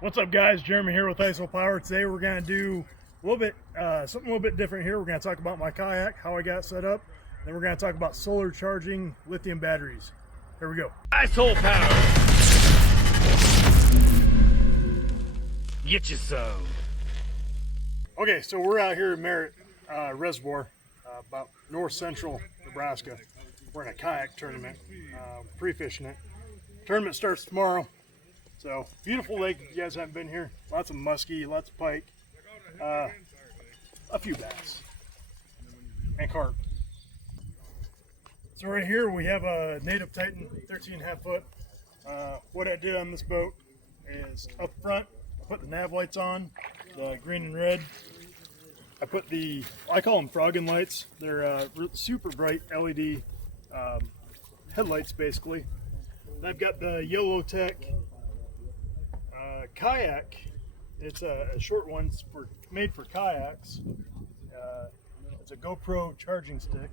What's up, guys? Jeremy here with FTC. Today we're going to do a little bit something a little bit different here. We're going to talk about my kayak, how I got set up. Then we're going to talk about solar charging lithium batteries. Here we go. Ice-hole power. Get you some. Okay, so we're out here at Merritt Reservoir, about north central Nebraska. We're in a kayak tournament, pre-fishing it. Tournament starts tomorrow. So, beautiful lake. If you guys haven't been here, lots of muskie, lots of pike, a few bass, and carp. So right here we have a Native Titan 13.5 foot. What I did on this boat is up front, I put the nav lights on, the green and red. I put I call them frogging lights. They're super bright LED headlights basically. And I've got the Yellow Tech kayak. It's a short one made for kayaks. It's a GoPro charging stick.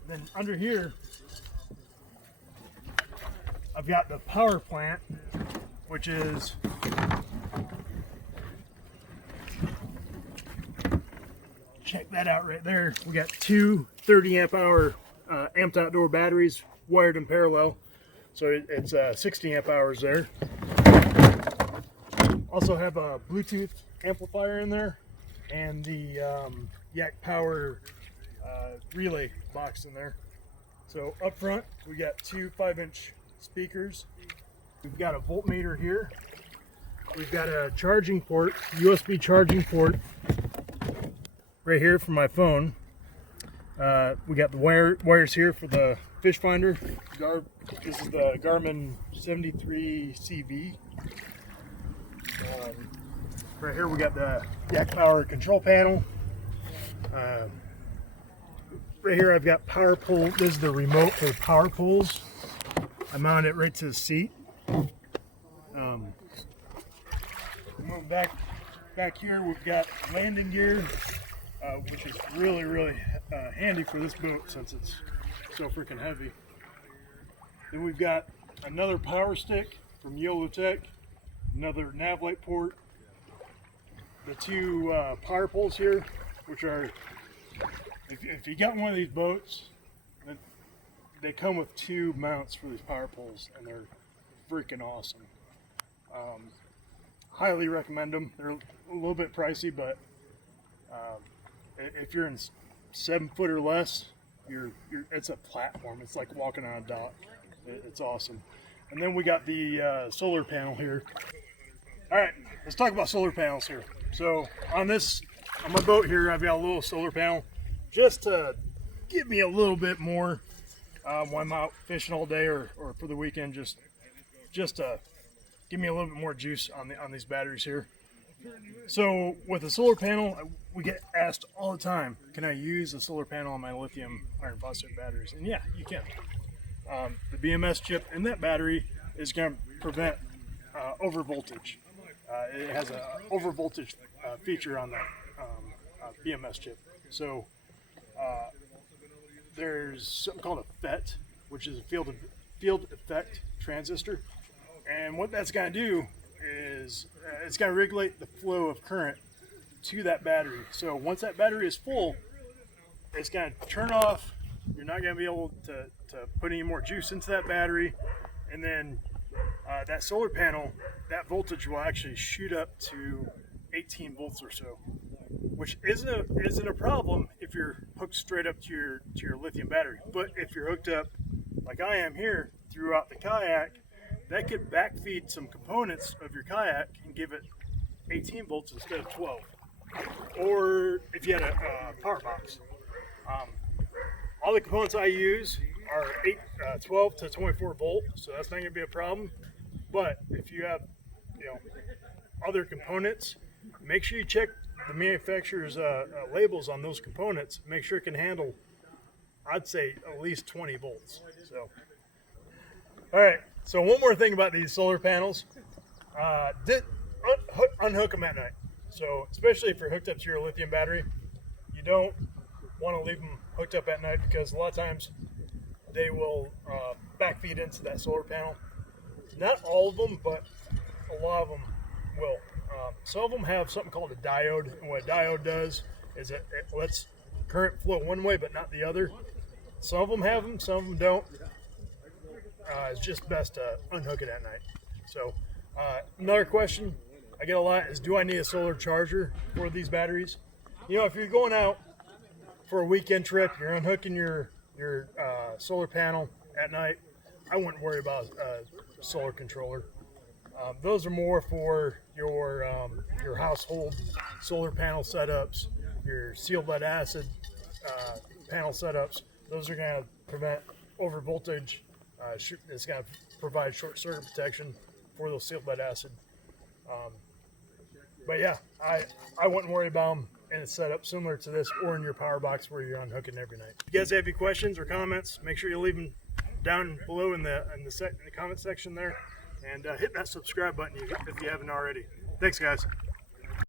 And then under here I've got the power plant, which is check that out right there. We got two 30 amp hour amped outdoor batteries wired in parallel, so it's 60 amp hours there. Also have a Bluetooth amplifier in there and the Yak Power relay box in there. So up front we got two 5-inch speakers. We've got a voltmeter here. We've got a charging port, USB charging port right here for my phone. We got the wires here for the fish finder. This is the Garmin 73CV. Right here we got the Yak Power control panel. Right here I've got power pole. This is the remote for the power poles. I mounted it right to the seat. Move back here, we've got landing gear, which is really handy for this boat since it's so freaking heavy. Then we've got another power stick from Yellow Tech, another nav light port, the two power poles here, which are, if you got one of these boats, they come with two mounts for these power poles, and they're freaking awesome. Highly recommend them. They're a little bit pricey, but if you're in 7 foot or less, it's a platform. It's like walking on a dock. It's awesome. And then we got the solar panel here. All right, let's talk about solar panels here. So on my boat here, I've got a little solar panel just to give me a little bit more when I'm out fishing all day or for the weekend, just to give me a little bit more juice on these batteries here. So with the solar panel, we get asked all the time, can I use a solar panel on my lithium iron phosphate batteries? And yeah, you can. The BMS chip in that battery is going to prevent over voltage. It has an over voltage feature on that BMS chip. So there's something called a FET, which is a field effect transistor. And what that's going to do is it's going to regulate the flow of current to that battery. So once that battery is full, it's going to turn off. You're not going to be able to put any more juice into that battery. And then that solar panel, that voltage will actually shoot up to 18 volts or so, which isn't a problem if you're hooked straight up to your lithium battery. But if you're hooked up like I am here throughout the kayak, that could backfeed some components of your kayak and give it 18 volts instead of 12. Or if you had a power box. All the components I use are 12 to 24 volt, so that's not going to be a problem. But if you have, other components, make sure you check the manufacturer's labels on those components. Make sure it can handle, I'd say, at least 20 volts. So, all right. So one more thing about these solar panels, unhook them at night. So especially if you're hooked up to your lithium battery, you don't want to leave them hooked up at night because a lot of times they will backfeed into that solar panel. Not all of them, but a lot of them will. Some of them have something called a diode, and what a diode does is it lets current flow one way but not the other. Some of them have them, some of them don't. It's just best to unhook it at night. So another question I get a lot is, do I need a solar charger for these batteries? You know, if you're going out for a weekend trip, you're unhooking your solar panel at night, I wouldn't worry about a solar controller. Those are more for your household solar panel setups, your sealed lead acid panel setups. Those are going to prevent over voltage. It's going to provide short circuit protection for those sealed lead acid. But yeah, I wouldn't worry about them in a setup similar to this or in your power box where you're unhooking every night. If you guys have any questions or comments, make sure you leave them down below in the comment section there, and hit that subscribe button if you haven't already. Thanks, guys.